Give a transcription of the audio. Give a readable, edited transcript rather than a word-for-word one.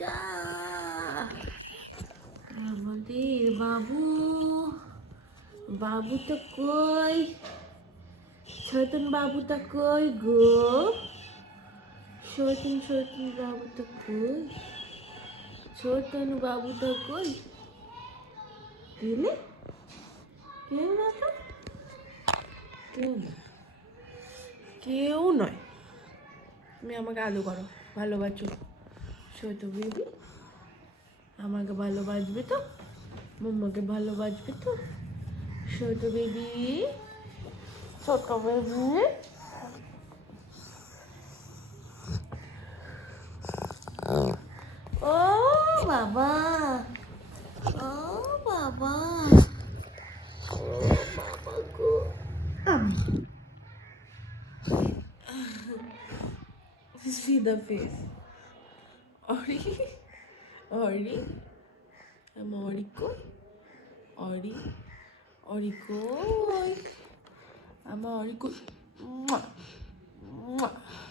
যা আমাদের বাবু, বাবুটা কই? ছোটন বাবুটা কই গো? ছোটন বাবুটা কই? ছোটন বাবুটা কই? দিলে কেউ না তো, কেউ না, কেউ নয়। তুমি আমাকে আদর করো, ভালোবাসো। ছোট বেবি আমাকে ভালোবাসবে তো, মাম্মাকে ভালোবাসবে তো? ছোট বেবি, ছোট বেবি। ও বাবা, ও বাবা, ও বাবা গো। See the face. Ori, Ori, I'm Oriko, Ori, Oriko, I'm Oriko. Mwah, mwah.